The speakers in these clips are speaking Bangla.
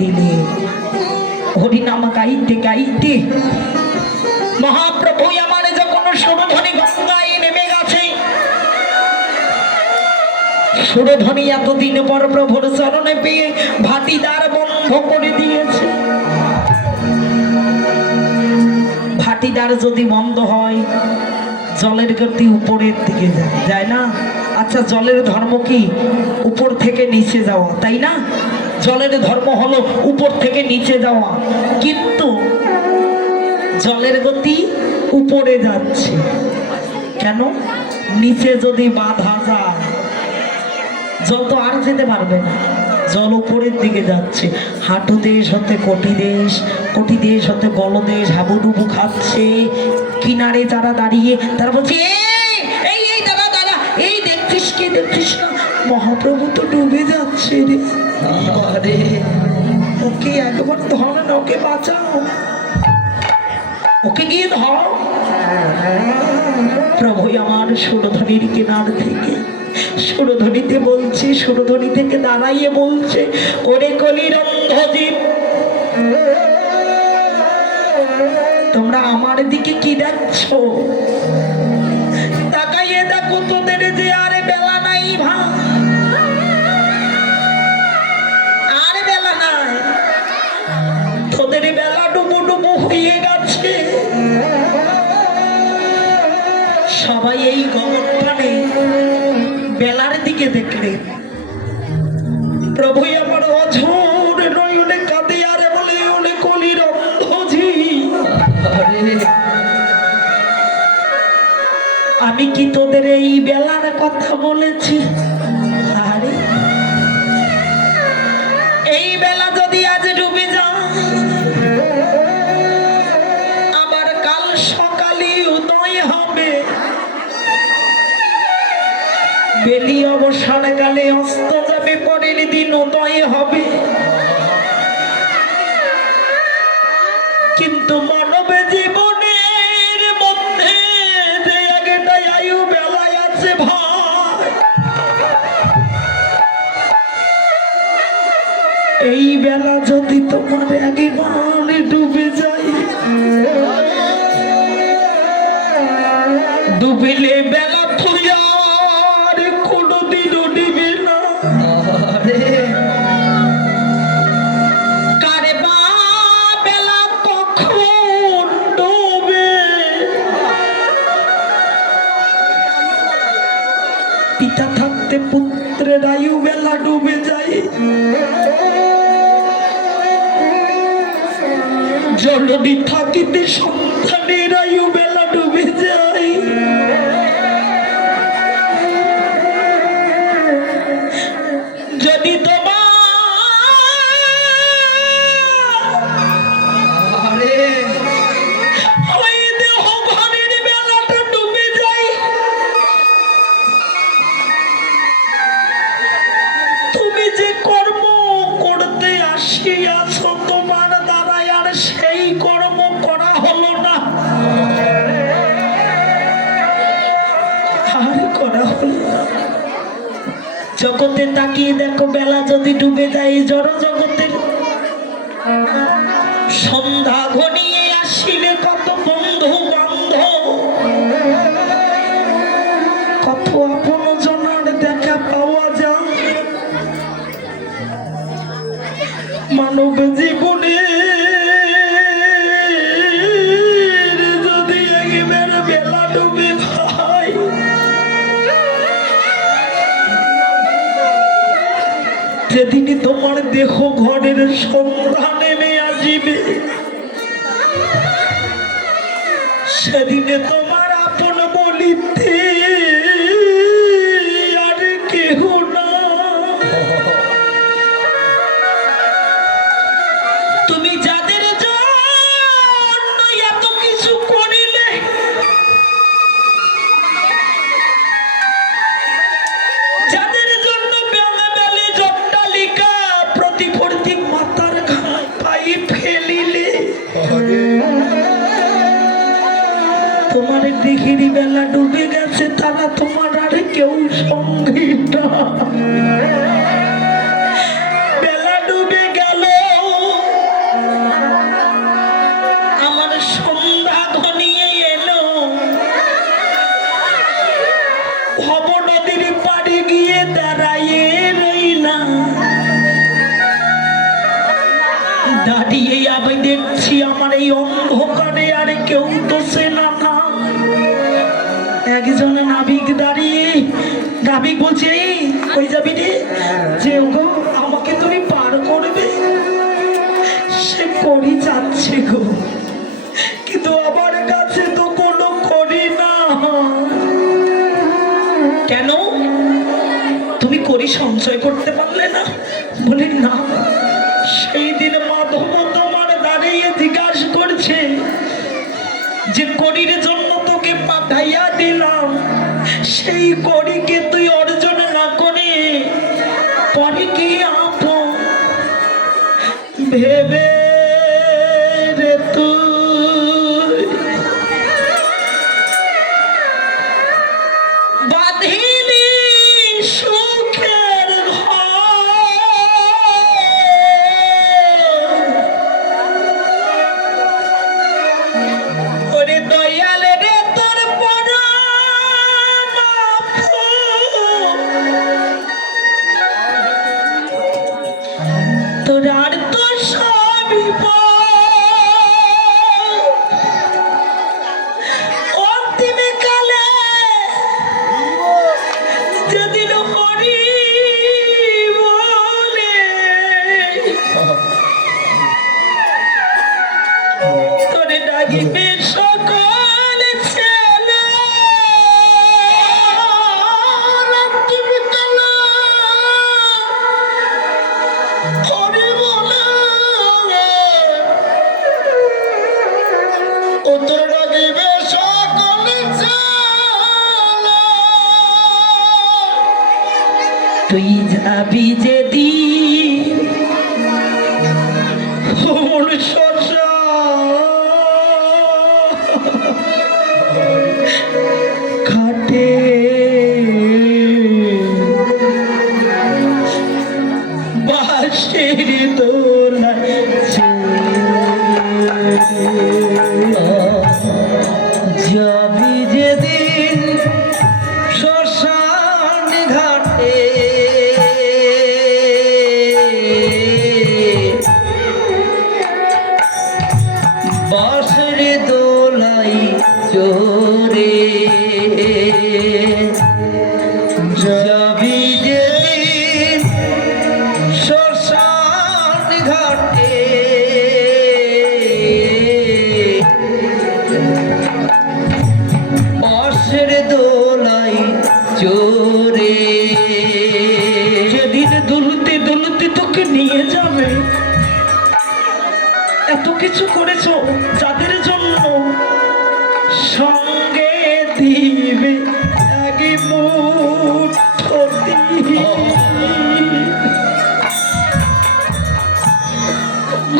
দিলে। হরিনাম গাইতে গাইতে মহাপ্রভু আমার যখন সুরধ্বনি গঙ্গায় নেমে গেছে, সুরধ্বনি এতদিন পর প্রভুর চরণে পেয়ে ভাটিদার বন্ধ করে দিয়েছে। ভাটিদার যদি বন্ধ হয়, জলের গতি উপরের দিকে যায় না? আচ্ছা, জলের ধর্ম কি? উপর থেকে নিচে যাওয়া, তাই না? জলের ধর্ম হলো উপর থেকে নিচে যাওয়া, কিন্তু জলের গতি উপরে যাচ্ছে কেন? নিচে যদি বাধা যায়, জল তো আর যেতে পারবে না, জল উপরের দিকে যাচ্ছে। হাঁটু দেশ হতে কটি দেশ, কটি দেশ হতে গলদেশ হাবুডুবু খাচ্ছে। কিনারে যারা দাঁড়িয়ে তারা বলছে, এই এই দাদা দাদা, এই দেখছিস কি? দেখছিস না মহাপ্রভু তো ডুবে যাচ্ছে রে। ওকে একবার ধর না, ওকে বাঁচাও, ওকে গিয়ে ধর। প্রভু আমার সুরধ্বনির কিনার থেকে সুরধ্বনিতে বলছে, সুরধ্বনি থেকে দাঁড়াইয়ে বলছে, ওরে কলির অন্ধজীব, তোমরা আমার দিকে কি দেখছো? তাকাইয়ে দেখো, তোদের যে আরে বেলা নাই ভাই, আর বেলা নাই, তোদের বেলা ডুবু ডুবু হয়ে গেছে। সবাই এই গগনটানে বেলার দিকে দেখলে প্রভু আমার অঝোর নয়নে কাঁদে আরে বলে, ওরে কলির অন্ধজি, আমি কি তোদের এই বেলার কথা বলেছি? আরে এই বেলা যদি আজ ডুবে যায়, আবার কাল সকালে উদয় হবে, বেলি অবসানকালে অস্ত যাবে, পরের দিন উদয় হবে। কিন্তু মানব জীবনের মধ্যে যে একটাই আয়ু বেলায় আছে ভাই, এই বেলা যদি তোমার একেবারে ডুবে যায়, ডুবিলে বেলা থুইয়া পিতা থাকতে পুত্রের আয়ু বেলা ডুবে যায়, জননী থাকিতে সন্তানের আয়ু বেলা ডুবে যায়। যদি জগতে তাকিয়ে দেখো, বেলা যদি ডুবে যায়, জড় জগতের সন্ধ্যা ঘনিয়ে আসিলে কত বন্ধু বান্ধব, কত আপন জনার দেখা পাওয়া যায়। মানব জীবনে যদি একবার বেলা ডুবে ভাই, যেদিনই তোমার দেহ ঘরের সন্ধ্যা নেমে আসিবে, সেদিনে তোমার আপন বলিতে আর কেহ না। তুমি যাদের জন্য এত কিছু করিলে, যাদের জন্য বেলা বেলে জট্টালিকা প্রতিপর্তি মাতার খাই ফেলিলে, তোমার দিঘির বেলা ডুবে গেছে, তারা তোমার আর কেউ সঙ্গী না। বেলা ডুবে গেল দাঁড়িয়ে আমি দেখছি আমার এই অন্ধকারে আরে কেউ তো চেনা না। একজন নাবিক দাঁড়িয়ে, নাবিক বলছে কই যাবি রে, যে গো আমাকে তুমি পার করবে। সে করি যাচ্ছে গো, কিন্তু আমার কাছে তো কোনো করি না। কেন তুমি করি সঞ্চয় করতে পারলে না? বলে না। সেই দিন মাধব তোমার দাঁড়িয়ে জিজ্ঞাসা করছে যে করির জন্য তোকে পাঠাইয়া দিলাম, সেই করিকে তুই অর্জন না করে করিকে আপন ভেবে রে তুই বাঁধিলি সুখের ঘর। ওরে দয়াল রে তোর তোর আর তো সবই অন্তিমে কালে যেদিন হরি বলে তোরে ডাকিবে সকল ছেলে। অন্তিমে কালে হরি বলে ও তোর ডাকিবে সকল ছেলে। তুই যাবি যেদিন ওর শশা ঘাটে বাঁশের দোলায় যাবি যেদিন শ্মশান ঘাটে বাঁশের দোলাই চোরে যাবি যেদিন শ্মশান ঘাটে বাঁশের দোলাই চোরে যেদিন দুলতে দুলতে তোকে নিয়ে যাবে। এত কিছু করেছো যাদের জন্য, সঙ্গে দিবে এক মুঠো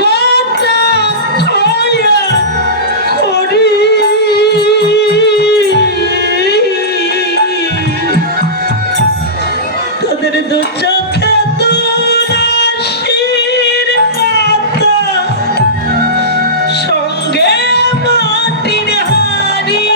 গোটা খয়া করি তাদের দু চোখে তুলসীর পাতা, সঙ্গে মাটির হাড়ি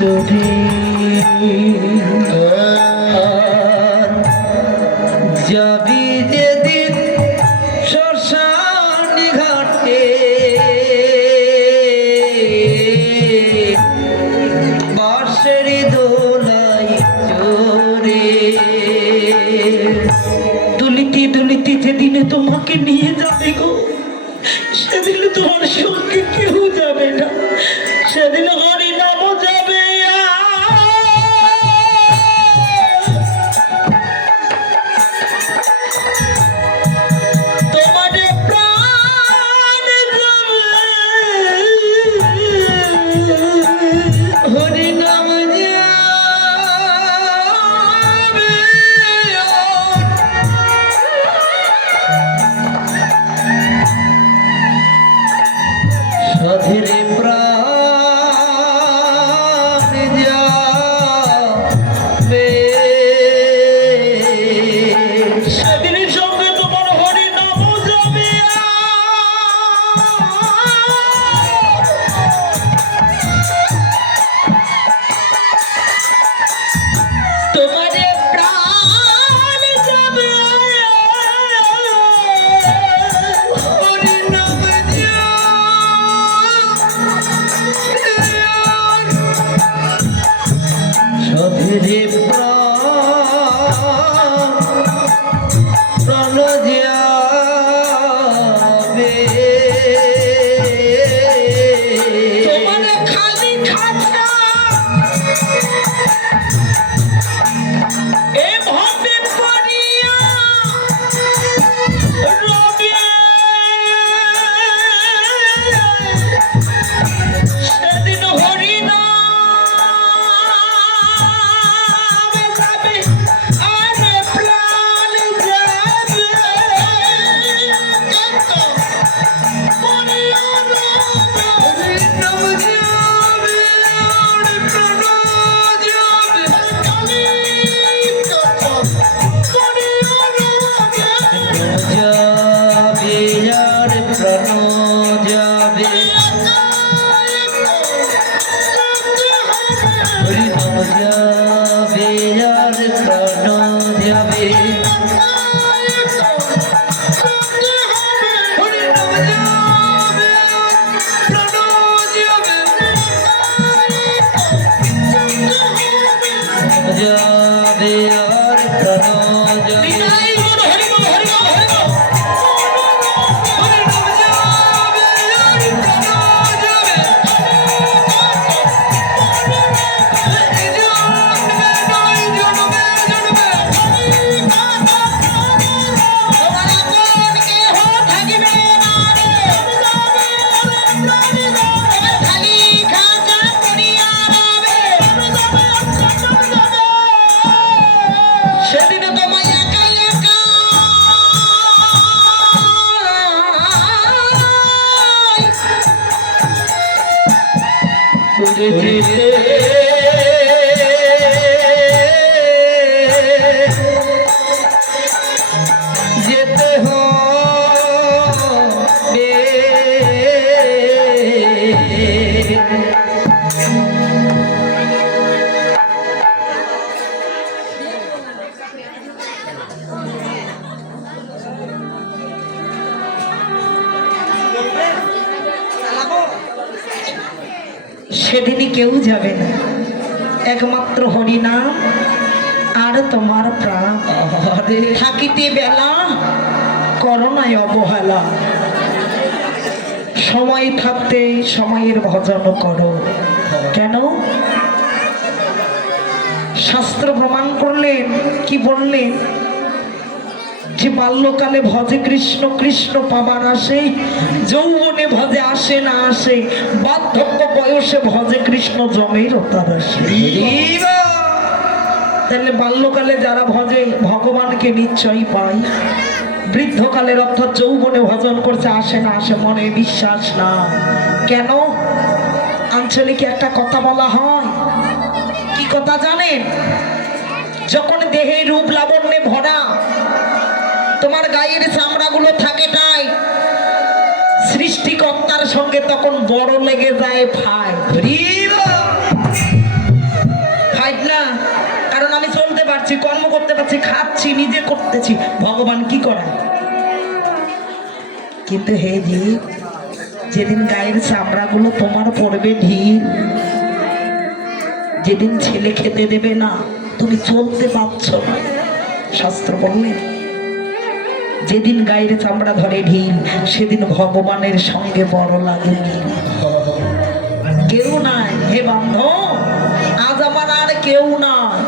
চোরে যাবি যেদিন শ্মশান ঘাটে বাঁশের দোলাই চোরে দুলিতে দুলিতে যেদিনে তোমাকে নিয়ে যাবে গো সেদিন তোমার সঙ্গে কেউ যাবে না সেদিন হরি নাম যাবে তোমার প্রাণ যাবে হরি নাম যাবে সাধেরে প্রাণ যাবে সেদিনের সঙ্গে তোমার হরি নাম যাবে তোমার প্রাণ যাবে হরি নাম সাধেরে প্রাণ যাবে তোমার খালি খাতা এ ভাবে পড়িয়া রবি সেদিন হরি নাম যাবে আরে প্রাণ যাবে পড়িয়া রবি নাম যাবে আরে প্রাণ যাবে যাবে আর প্রাণ যাবে হরি নাম যাবে আর প্রাণ যাবে হরি নাম যাবে প্রাণ যাবে যাবে আর প্রাণ যাবে সেদিন তোমায় একা একা উড়ে যেতে হবে সেদিনই কেউ যাবে না একমাত্র হরিনাম আর তোমার প্রাণ থাকিতে বেলা করোনায় অবহেলা সময় থাকতে সময়ের ভজন করো কেন শাস্ত্র প্রমাণ করলেন কি বললেন যে বাল্যকালে ভজে কৃষ্ণ কৃষ্ণ পাবার আসে যৌবনে ভজে আসে না আসে বার্ধক্য বয়সে ভজে কৃষ্ণ জমের তার আসে তাহলে বাল্যকালে যারা ভজে ভগবানকে নিশ্চয়ই পায় বৃদ্ধকালের অর্থাৎ যৌবনে ভজন করছে আসে না আসে মনে বিশ্বাস না কেন আঞ্চলিক একটা কথা বলা হয় কি কথা জানেন যখন দেহে রূপ লাবণ্যে ভরা তোমার গায়ের চামড়াগুলো থাকে তাই সৃষ্টিকর্তার সঙ্গে তখন বড় লেগে যায় ভাই পারছি, কর্ম করতে পারছি, খাচ্ছি, নিজে করতেছি, ভগবান কি করায়? কিন্তু হে জীব, যেদিন গায়ের চামড়াগুলো তোমার পড়বে ঢিল, যেদিন ছেলে খেতে দেবে না, তুমি চলতে পারছো না, শাস্ত্র বললেন যেদিন গায়ের চামড়া ধরে ঢিল, সেদিন ভগবানের সঙ্গে বড় লাগে মিল। কেউ নাই হে বান্ধব, আজ আমার আর কেউ নাই।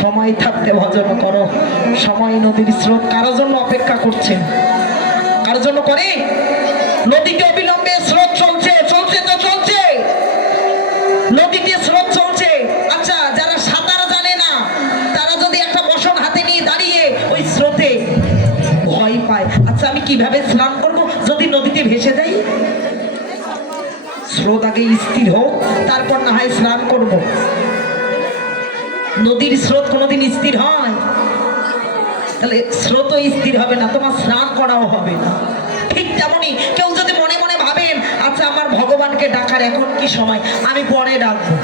সময় থাকতে ভজন করো, সময় নদীর স্রোত। কারোর জন্য অপেক্ষা করছেন? কারোর জন্য করে? নদীতে অবিলম্বে স্রোত চলছে, চলছে তো চলছে, নদীতে স্রোত চলছে। আচ্ছা, যারা সাঁতার জানে না, তারা যদি একটা বসন হাতে নিয়ে দাঁড়িয়ে ওই স্রোতে ভয় পায়, আচ্ছা আমি কিভাবে স্নান করব যদি নদীতে ভেসে যাই? স্রোত আগে স্থির হোক, তারপর না হয় স্নান করব। নদীর স্রোত কোনোদিন স্থির হয়? তাহলে স্রোতও স্থির হবে না, তোমার স্নান করাও হবে না। ঠিক তেমনই কেউ যদি মনে মনে ভাবেন আচ্ছা আমার ভগবানকে ডাকার এখন কি সময়, আমি পরে ডাকবো,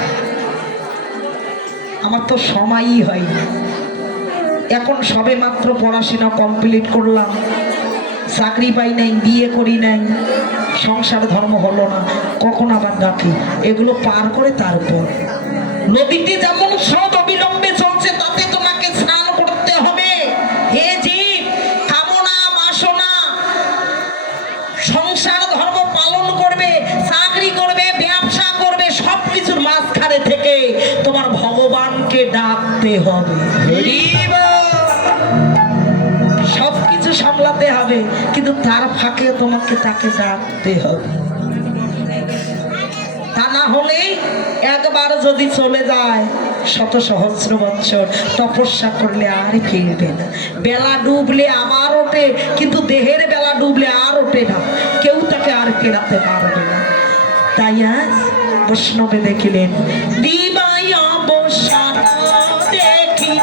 আমার তো সময়ই হয়নি, এখন সবে মাত্র পড়াশোনা কমপ্লিট করলাম, চাকরি পাই নাই, বিয়ে করি নাই, সংসার ধর্ম হলো না, কখন আবার ডাকি? এগুলো পার করে তারপর নদীতে যেমন স্রোত অবিলম্বে চলছে, তাতে তোমাকে স্নান করতে হবে। হে জীব, কামনা বাসনা সংসার ধর্ম পালন করবে, চাকরি করবে, ব্যবসা করবে, সবকিছুর মাঝখানে থেকে তোমার ভগবানকে ডাকতে হবে। সবকিছু সামলাতে হবে, কিন্তু তার ফাঁকে তোমাকে তাকে ডাকতে হবে। তা না হলে একবার যদি চলে যায়, শত সহস্র বছর তপস্যা করলে আর ফিরবে না। বেলা ডুবলে আবার ওঠে, কিন্তু দেহের বেলা ডুবলে আর ওঠে না, কেউ তাকে আর ফেরাতে পারবে না। তাই আজ বৈষ্ণবে দেখিলেন দিবাই অবসান দেখি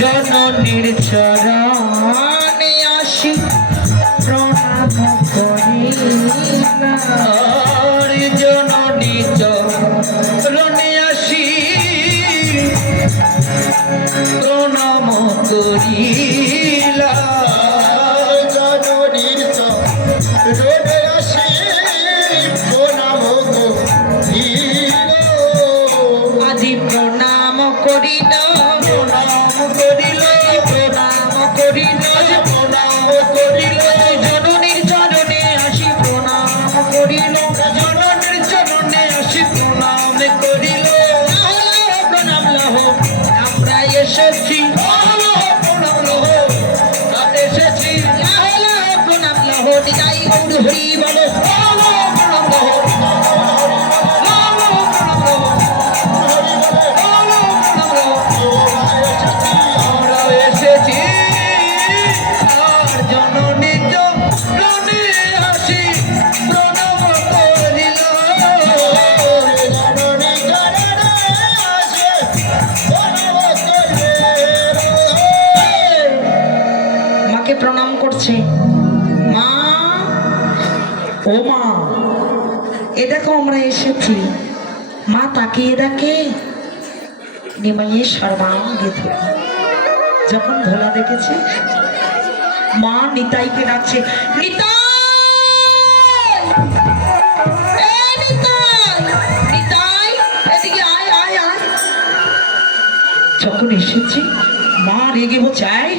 জননীর চরণে আসি প্রণাম করিলাম, জননীর চরণে আসি প্রণাম করিলাম, জননীর চরণে আসি প্রণাম করিলাম, আজি প্রণাম করিল, জননীর চরণে আসি প্রণাম করিল, জননীর চরণে আসি প্রণাম করিল, প্রণাম লহ আমরা এসেছি, প্রণাম লহ এসেছি, প্রণাম লহ নিতাই গৌর হরি বলো, প্রণাম লহ প্রণাম করছে। মা, ও মা, এ দেখো আমরা এসেছি। মা তাকিয়ে ডাকে, নিমাইয়ে সর্বাঙ্গে ধোলা। যখন ধোলা দেখেছে, মা নিতাইকে ডাকছে, নিতাই, নিতাই, এদিকে আয় আয় আয়। যখন এসেছি, মা রেগে বলছে, আয়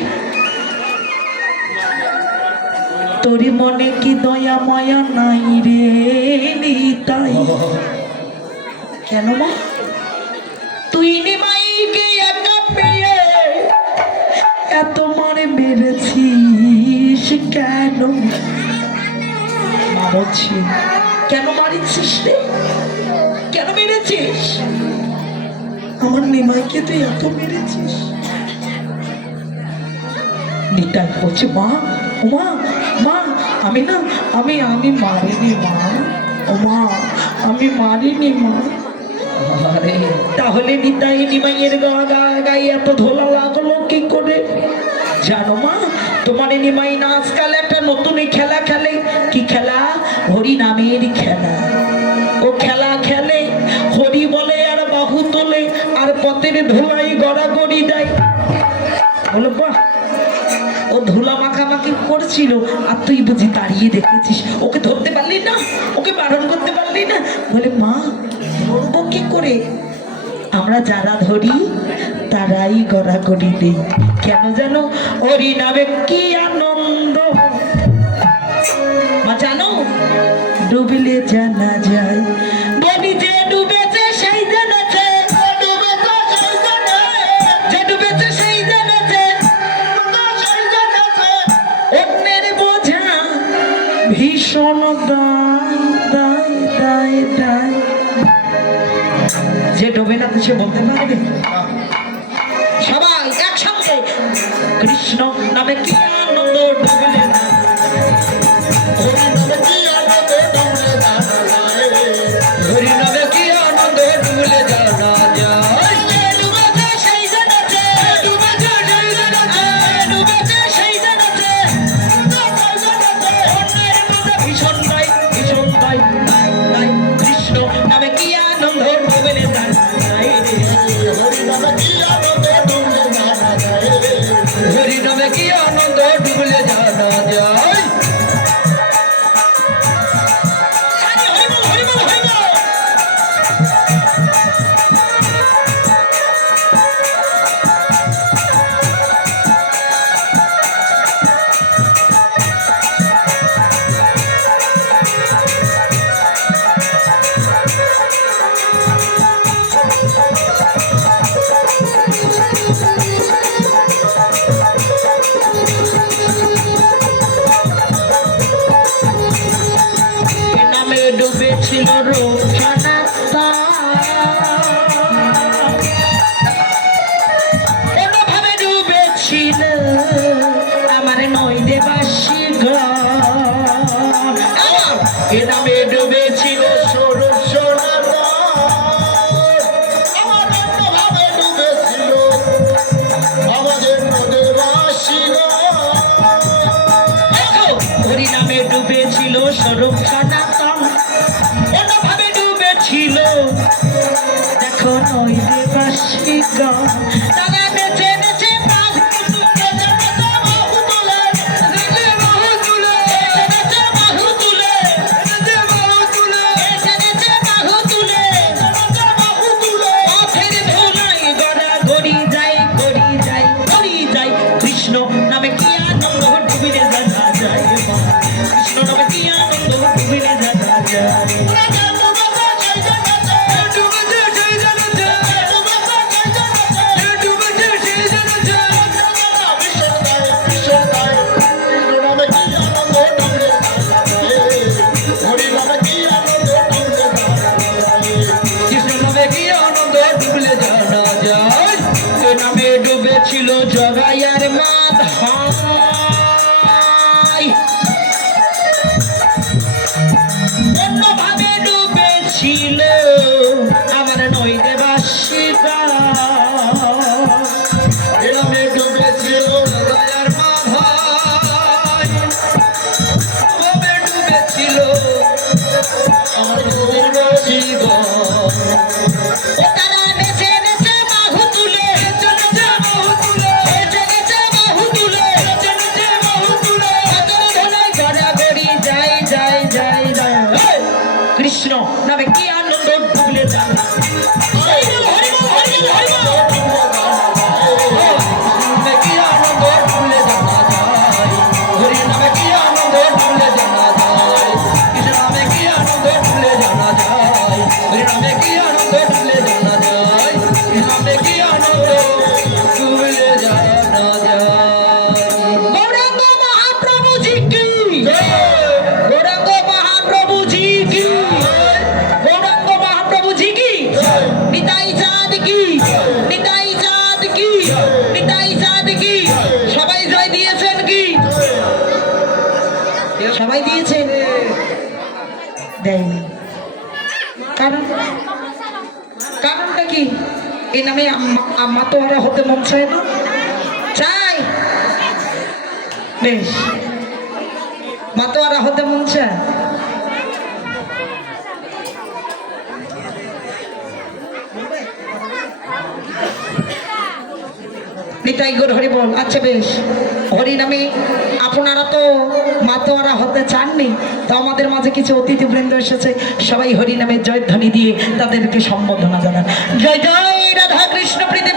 তোর মনে কি দয়া মায়া নাই রে নিতাই? কেন মা? তুই নিমাইকে একা পেয়ে এত মারে মেরেছি, কেন? মা বলছি, কেন মারিছিস রে? কেন মেরেছিস? আমার নিমাইকে তুই এত মেরেছিস? নিতাই বলছে, মা ওমা মা, আমি না আমি মারিনি মা, ও মা আমি মারিনি মা। আরে তাহলে নিতাই নিমাইয়ের গায়ে এত ধোলা লাগলো কি করে? জানো মা, তোমার নিমাই না আজকাল একটা নতুন খেলা খেলে। কি খেলা? হরি নামের খেলা। ও খেলা খেলে, হরি বলে আর বাহু তোলে আর পথের ধুলাই গড়াগড়ি দেয়। বলো বাহ, ও ধুলা মাখামাখি করছিল আর তুই বুঝি দাঁড়িয়ে দেখেছিস? ওকে ধরতে পারলি না? ওকে বারণ করতে পারলি না? বলে মা ধরবো কি করে? আমরা যারা ধরি তারাই গড়াগড়ি দেই। কেন জানো? হরি নামে কি আনন্দ মা জানো? ডুবিলে জানা যায়, বলি যে ডুবেছে সেই জানাছে, যে ডুবেছে সেই জানাছে, অন্যের বোঝা ভীষণ দায় দায় দায়। যে ডোবে না সে বলতে পারবে? সবাই একসঙ্গে কৃষ্ণ নামে কি আনন্দ ডুবলে না, হরি নামে কি আনন্দ ডুবলে না, হরি নামে কি আনন্দ ডুবলে জানা যায়। ডুবেছে সেই জানাছে, ডুবেছে সেই জানাছে, ডুবেছে সেই জানাছে, ভীষণ দায় ভীষণ দায় দায়। কৃষ্ণ নামে কি আনন্দ ডুবলে জানা যায়, হরি নামে কি আনন্দ ডুবলে জানা যায়, হরি নামে কি আনন্দ ডুবলে জানা যায়। ডুবেছিল ভাবে ডুবেছিল আমার নয় দেবাসী এ নামে ডুবেছিল স্বরূপ আমার ভাবে ডুবেছিল আমাদের দেবাসী। হরি নামে ডুবেছিল স্বরূপ সনাতন, অন্যভাবে ডুবেছিল দেখো নয় দেবাসী গণ। তারা নেচে নেচে বাহু তুলে, বাহু তুলে, বাহু তুলে, বাহু তুলে, বাহু তুলে, বাহু তুলে, বাহু তুলে, পথের ধুলাই গড়াগড়ি যায়, গড়ি যায়, গড়ি যায়। কৃষ্ণ নামে কি আনন্দ ডুবিলে জানা যায়, কৃষ্ণ নামে কি আনন্দ ডুবিলে জানা যায়। ডুবেছিল জগাইয়ার মাধাই, অন্যভাবে ডুবেছিল আমার নয় দেবাসী গ্রামে ডুবেছিল জগাইয়ার মাধাই, ডুবেছিল আমার দেবাসী দেয়নি। কারণ কারণটা কি? এই নামে মাতোয়ারা হতে মন চায় না? চাই, বেশ, মাতোয়ারা হতে মন চায়। নিতাই গৌর হরি বল। আচ্ছা বেশ, হরি নামে আপনারা তো মাতোয়ারা হতে চাননি, তো আমাদের মাঝে কিছু অতিথিবৃন্দ এসেছে, সবাই হরি নামে জয়ধ্বনি দিয়ে তাদেরকে সম্বোধনা জানান। জয় জয় রাধা কৃষ্ণ প্রীতি।